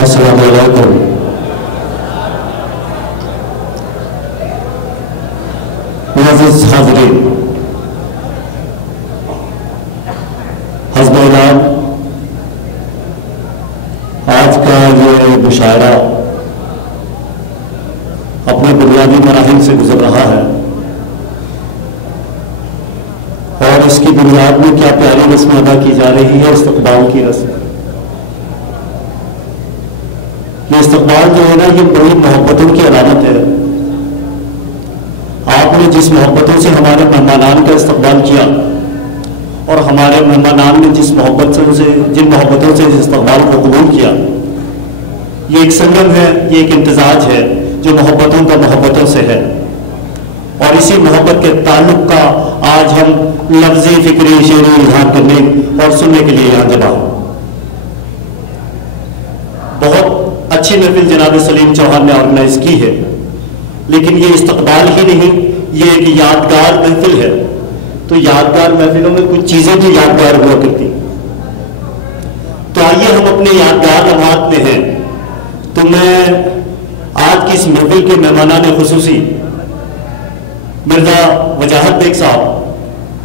अस्सलाम वालेकुम। मुअज़्ज़िज़ हाज़रीन, हज़्ब-ए-नाम आज का ये मुशायरा अपने बुनियादी मराहिल से गुजर रहा है और इसकी बुनियाद में क्या प्यारी रस्म अदा की जा रही है, इस्तक़बाल की रस्म। ये इस्तक़बाल जो है ना, ये बड़ी मोहब्बतों की अलामत है। आपने जिस मोहब्बतों से हमारे मेहमानान का इस्तक़बाल किया और हमारे मेहमानान ने जिन मोहब्बतों से इस इस्तक़बाल को कबूल किया, ये एक संगम है, ये एक इम्तिजाज है जो मोहब्बतों से है। और इसी मोहब्बत के ताल्लुक का आज हम लफ्ज़ी फिक्री शेरी इज़हार करने और सुनने के लिए यहाँ जमा हो। बहुत अच्छी महफिल जनाब सलीम चौहान ने ऑर्गेनाइज की है, लेकिन ये इस्तक़बाल ही नहीं, ये एक यादगार महफिल है। तो यादगार महफिलों में कुछ चीज़ें भी यादगार हुआ करती। तो आइए हम अपने यादगार लम्हात में हैं। तो मैं आज की इस महफिल के मेहमानान खुसूसी मिर्ज़ा वजाहत बेग साहब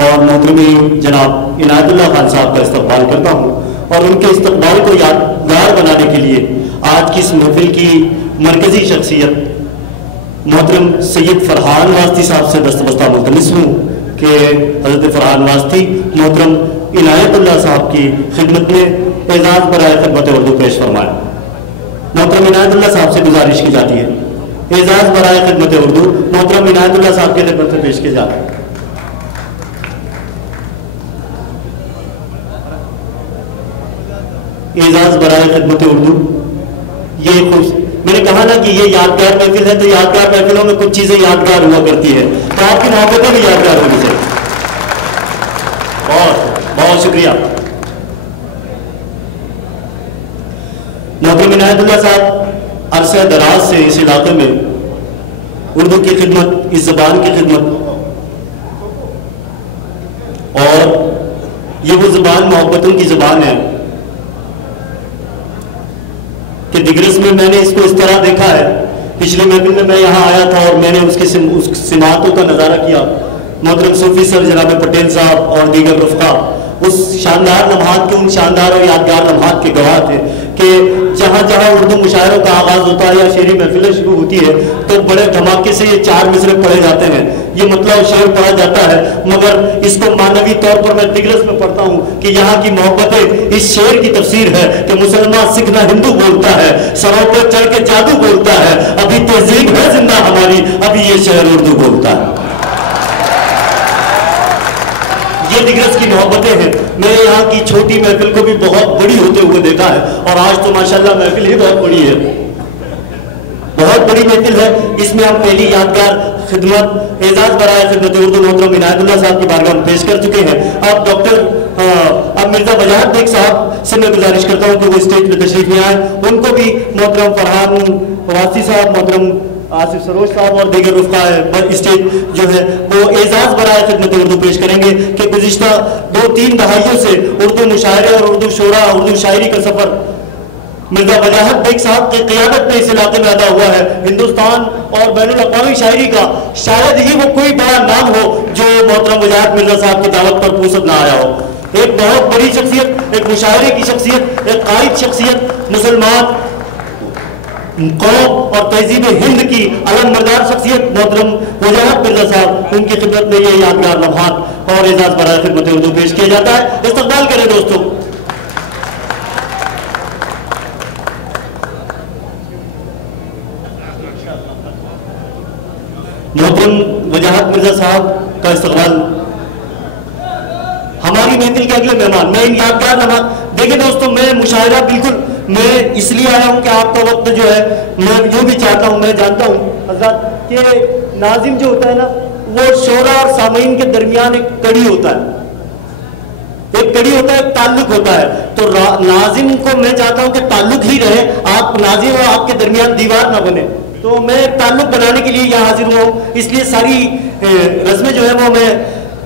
और मोहतरमी जनाब इनायतुल्लाह खान साहब का इस्तक़बाल करता हूँ और उनके इस्तक़बाल को यादगार बनाने के लिए आज की इस महफिल की मरकज़ी शख्सियत मोहतरम सैयद फरहान वास्ती साहब से दस्तबस्ता मुल्तमिस हूँ कि हज़रत फरहान वास्ती मोहतरम इनायतुल्लाह साहब की खिदमत में एजाज़ बराए खिदमत उर्दू पेश फरमाएं। मोहतरम इनायतुल्लाह साहब से गुजारिश की जाती है, एजाज़ बराए खिदमत उर्दू मोहतरम इनायतुल्लाह साहब की खिदमत में पेश किया जाता है। एजाज़ बराए खिदमत उर्दू। ये मैंने कहा ना कि ये यादगार महफिल है, तो यादगार महफिलों में कुछ चीजें यादगार हुआ करती है, तो आपकी मोहब्बतें भी यादगार होनी चाहिए। बहुत बहुत शुक्रिया। मोहतरम इनायतुल्लाह साहब अरसे दराज से इस इलाके में उर्दू की खिदमत, इस ज़बान की खिदमत, और ये वो ज़बान मोहब्बतों की ज़बान है कि दिग्रस में मैंने इसको इस तरह देखा है। पिछले महफिल में मैं यहाँ आया था और मैंने उसकी सिमातों का नज़ारा किया। मोहतरम सूफी सर जनाब पटेल साहब और दीगर रफ़्क़ा उस शानदार लम्हात के, उन शानदार और यादगार लम्हात के गवाह थे कि जहाँ जहाँ उर्दू मुशायरों का आगाज़ होता है या शेरी महफिलें शुरू होती है तो बड़े धमाके से ये 4 मिसरे पढ़े जाते हैं, ये मतलब शेर पढ़ा जाता है। मगर इसको मानवी तौर पर मैं दिग्रस में पढ़ता हूँ कि यहाँ की मोहब्बतें इस शेर की तफसीर है कि मुसलमान सिख ना हिंदू बोलता है, सरों पर चढ़ के जादू बोलता है, अभी तहजीब है जिंदा हमारी, अभी ये शहर उर्दू बोलता है। ये दिग्रस की मोहब्बतें हैं। मैंने यहाँ की छोटी महफिल को भी बहुत बड़ी होते हुए देखा है और आज तो माशाल्लाह महफिल ही बहुत बड़ी है, बहुत बड़ी महफिल है। इसमें हम पहली यादगार खिदमत एजाज़ बराए खिदमत उर्दू मोहतरम इनायतुल्लाह साहब की बारगाह में पेश कर चुके हैं। अब मिर्ज़ा वजाहत बेग साहब से मैं गुजारिश करता हूँ कि वो स्टेज पर तशरीफ ले आए। उनको भी मोहतरम फरहान वास्ती साहब, मोहतरम आसिफ सरोज साहब और दीगर रुफ़क़ा स्टेज जो है वो एजाज़ बराए खिदमत उर्दू पेश करेंगे कि गुज़िश्ता 2-3 दहाइयों से उर्दू मुशायरे और उर्दू शोरा, उर्दू शायरी का सफ़र मिर्ज़ा वजाहत बेग साहब की क़ियादत में इस इलाके में अदा हुआ है। हिंदुस्तान और बैनुल-अक़वामी शायरी का शायद ही वो कोई बड़ा नाम हो जो मोहतरम वजाहत मिर्ज़ा साहब की दावत पर फुर्सत ना आया हो। एक बहुत बड़ी शख्सियत, एक मुशायरे की शख्सियत, एक कायद शख्सियत, मुसलमान कौम और तहजीब हिंद की अलम मर्दार शख्सियत मोहतरम वजाहत मिर्ज़ा साहब, उनकी खिदमत में ये यादगार लम्हात और एजाज़ बराए खिदमत उर्दू पेश किया जाता है। इस्तक़बाल करें दोस्तों। मोहतरम वजाहत मिर्ज़ा साहब का इस्तक़बाल। हमारी महफिल के अगले मेहमान, मैं इन यादगार लम्हात देखिए दोस्तों, मैं मुशायरा बिल्कुल मैं इसलिए आया हूँ कि आपका वक्त जो है मैं यूँ भी चाहता हूँ, मैं जानता हूँ हज़रत कि नाजिम जो होता है ना वो शोरा और सामीन के दरमियान एक कड़ी होता है, एक कड़ी होता है, एक ताल्लुक होता है। तो नाजिम को मैं चाहता हूँ कि ताल्लुक ही रहे, आप नाजिम और आपके दरमियान दीवार ना बने। तो मैं ताल्लुक बनाने के लिए यहाँ हाजिर हुआ हूँ, इसलिए सारी रस्में जो है वो मैं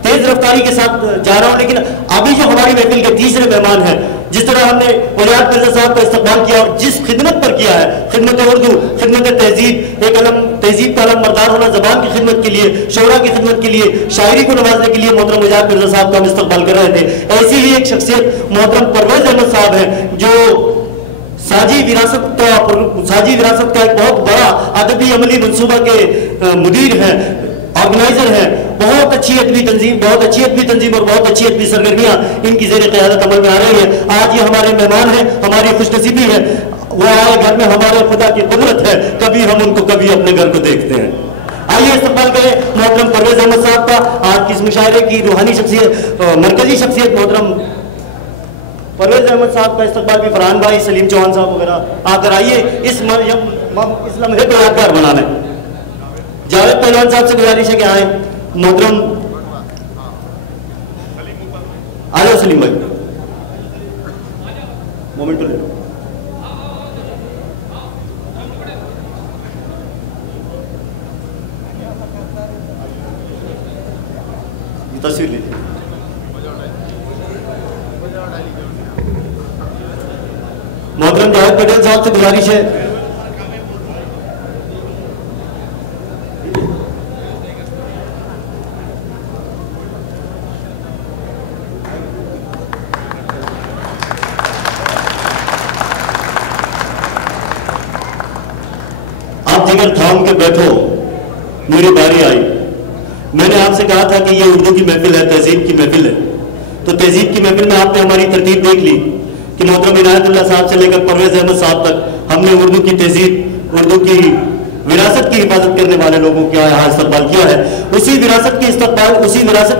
तेज तेज रफ्तारी के साथ जा रहा हूं, लेकिन अभी जो हमारी महफिल के तीसरे मेहमान हैं, जिस तरह हमने वलियात मिर्जा साहब का इस्तकबाल किया और जिस खिदमत पर किया है, खिदमत उर्दू, खिदमत तहजीब, एक अलम तहजीब का अलम मर्दार होना, जबान की खिदमत के लिए, शोरा की खिदमत के लिए, शायरी को नवाजने के लिए मोहतरम वलियात मिर्जा साहब का हम इस्तकबाल कर रहे थे। ऐसी ही एक शख्सियत मोहतरम परवेज अहमद साहब हैं, जो साजी विरासत का एक बहुत बड़ा अदबी अमली मनसूबा के मुदीर हैं, ऑर्गेनाइजर हैं। बहुत अच्छी अदबी तंजीम और बहुत अच्छी अदबी सरगर्मियां इनकी ज़ेर क़यादत अमल में आ रही है। आज ये हमारे मेहमान हैं, हमारी खुशनसीबी है, वो आए घर में, हमारे खुदा की कुदरत है, कभी हम उनको कभी अपने घर को देखते हैं। आइए इस्तकबाल करें मोहतरम परवेज अहमद साहब का। आज की इस मुशायरे की रूहानी शख्सियत, मरकजी शख्सियत मोहतरम परवेज अहमद साहब का इस्तकबाल भी फरहान भाई, सलीम चौहान साहब वगैरह आकर आइए इस लम्हे को यादगार बना लें। जावेद पहलवान साहब से गुजारिश है कि आए मोहतरम, आ जाओ सलीम भाई, मोमेंट ले लो। तस्वीर लीजिए। मोहतरम जावेद पटेल साहब से गुजारिश है, आप जिगर थाम के बैठो, मेरी बारी आई। मैंने आपसे कहा था कि ये उर्दू की महफिल है, तहजीब की महफिल है, तो तहजीब की महफिल में आपने हमारी तरतीब देख ली कि मोहतरम इनायतुल्लाह साहब से लेकर परवेज अहमद साहब तक हमने उर्दू की तहजीब, उर्दू की विरासत की हिफाजत करने वाले लोगों का यहाँ इस्तकबाल किया है। उसी विरासत की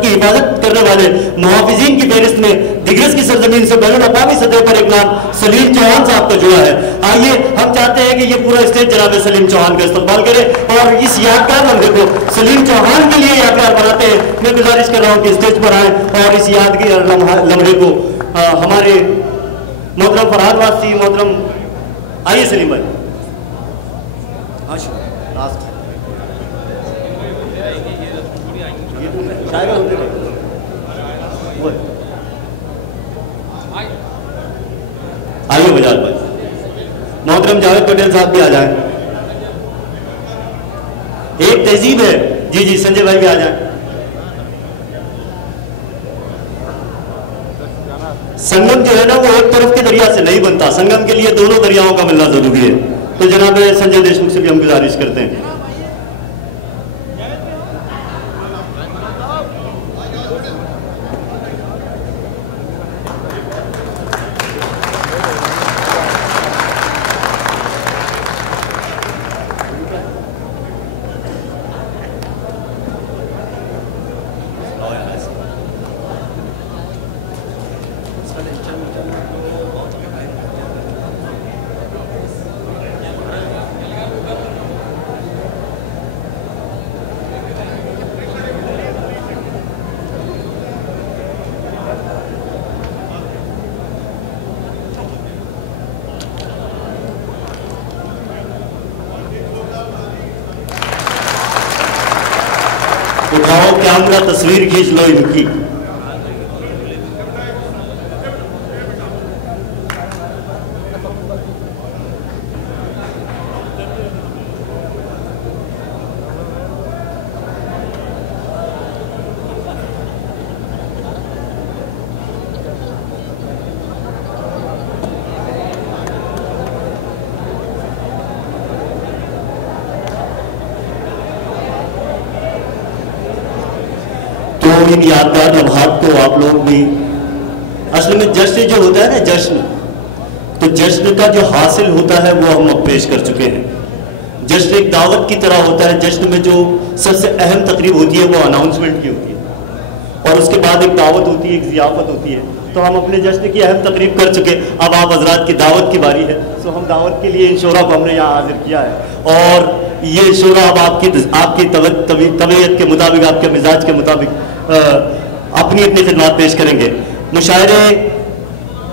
हिफाजत करने वाले मुहाफिजीन की फहरिस्त में दिग्रस की सरजमीन से बैनुल अक़वामी सतह पर एक नाम सलीम चौहान साहब का जुड़ा है। आइए, हम चाहते हैं कि ये पूरा स्टेज जनाब सलीम चौहान का इस्तकबाल करे और इस यादगार लम्हे को सलीम चौहान के लिए यादगार बनाते हैं। मैं गुजारिश कर रहा हूँ कि स्टेज पर आए और इस यादगार लम्हे को हमारे मोहतरम फरहान वासी, मोहतरम आइए सलीम भाई, आइए बजाज भाई, मोहतरम जावेद पटेल साहब भी आ जाएं। एक तहजीब है, जी जी संजय भाई भी आ जाएं। संगम जो है ना, वो एक तरफ के दरिया से नहीं बनता, संगम के लिए दोनों दरियाओं का मिलना जरूरी है। तो जनाब संजय देशमुख से भी हम गुजारिश करते हैं। उठाओ कैमरा, तस्वीर खींच लो इनकी। इन यादगार लम्हात को आप लोग भी, असल में जश्न जो होता है ना, जश्न, तो जश्न का जो हासिल होता है वो हम अब पेश कर चुके हैं। जश्न एक दावत की तरह होता है। जश्न में जो सबसे अहम तकरीब होती है वो अनाउंसमेंट की होती है और उसके बाद एक दावत होती है, एक ज़ियाफ़त होती है। तो हम अपने जश्न की अहम तकरीब कर चुके, अब आप हजरात की दावत की बारी है। तो हम दावत के लिए इन शोरा को हमने यहाँ हाजिर किया है और ये शोरा अब आपकी तबीयत के मुताबिक, आपके मिजाज के मुताबिक अपनी अपनी खिदमत पेश करेंगे। मुशायरे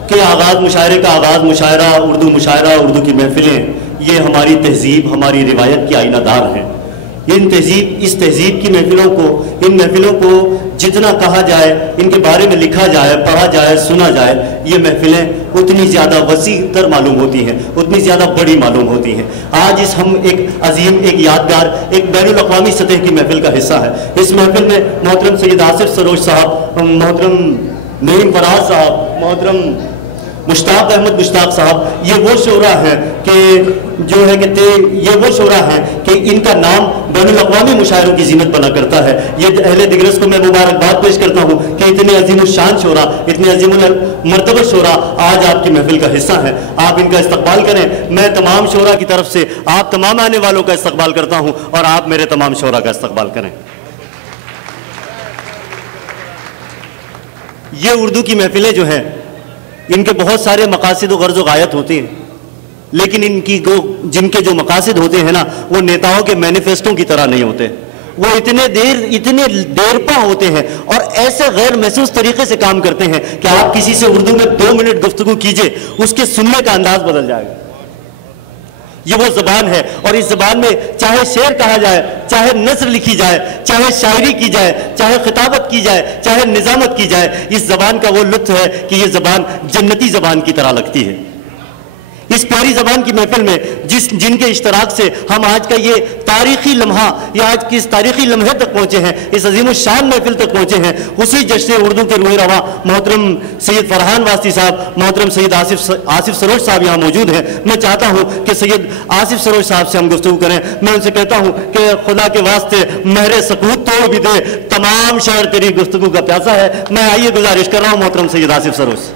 का आगाज़ मुशायरा, उर्दू की महफिलें, ये हमारी तहजीब, हमारी रिवायत की आईनादार हैं। इन तहजीब की महफिलों को जितना कहा जाए, इनके बारे में लिखा जाए, पढ़ा जाए, सुना जाए, ये महफिलें उतनी ज़्यादा वसी तर मालूम होती हैं, उतनी ज़्यादा बड़ी मालूम होती हैं। आज हम एक अजीम, एक यादगार, एक बैनुल अक़वामी सतह की महफिल का हिस्सा है। इस महफिल में मोहतरम सैयद आसिफ सरोज साहब, मोहतरम नईम फराज साहब, मोहतरम मुश्ताक अहमद मुश्ताक साहब, ये वो शोरा हैं कि जो है कि ये वो शोरा हैं कि इनका नाम बैनुल अक़वामी मुशायरों की ज़ीनत बना करता है। ये अहले दिग्रस को मैं मुबारकबाद पेश करता हूँ कि इतने अजीम शान शोरा, इतने अजीम मर्तबा शोरा आज आपकी महफिल का हिस्सा है। आप इनका इस्तकबाल करें। मैं तमाम शोरा की तरफ से आप तमाम आने वालों का इस्तकबाल करता हूँ और आप मेरे तमाम शोरा का इस्तकबाल करें। ये उर्दू की महफिलें जो हैं, इनके बहुत सारे मकासद व गर्ज़ व गायत होती हैं, लेकिन जिनके जो मकासद होते हैं ना, वो नेताओं के मैनिफेस्टो की तरह नहीं होते। वो इतने देरपा होते हैं और ऐसे गैर महसूस तरीके से काम करते हैं कि आप किसी से उर्दू में 2 मिनट गुफ्तगू कीजिए, उसके सुनने का अंदाज बदल जाएगा। ये वो ज़बान है और इस ज़बान में चाहे शेर कहा जाए, चाहे नस्र लिखी जाए, चाहे शायरी की जाए, चाहे खिताबत की जाए, चाहे निज़ामत की जाए, इस ज़बान का वो लुत्फ़ है कि ये ज़बान जन्नती ज़बान की तरह लगती है। इस प्यारी ज़बान की महफिल में जिनके इश्तराक से हम आज का ये तारीखी लम्हा या आज की इस तारीखी लम्हे तक पहुँचे हैं, इस अजीम शान महफिल तक पहुँचे हैं, उसी जश्न उर्दू के रूह रवा मोहतरम सैयद फरहान वास्ती साहब, मोहतरम सैयद आसिफ सरोज साहब यहाँ मौजूद हैं। मैं चाहता हूँ कि सैयद आसिफ सरोज साहब से हम गुफ्तगू करें। मैं उनसे कहता हूँ कि खुदा के वास्ते महरे सकूत तोड़ भी दे, तमाम शहर तेरी गुफ्तगू का प्यासा है। मैं आइए गुजारिश कर रहा हूँ मोहतरम सैयद आसिफ सरोज।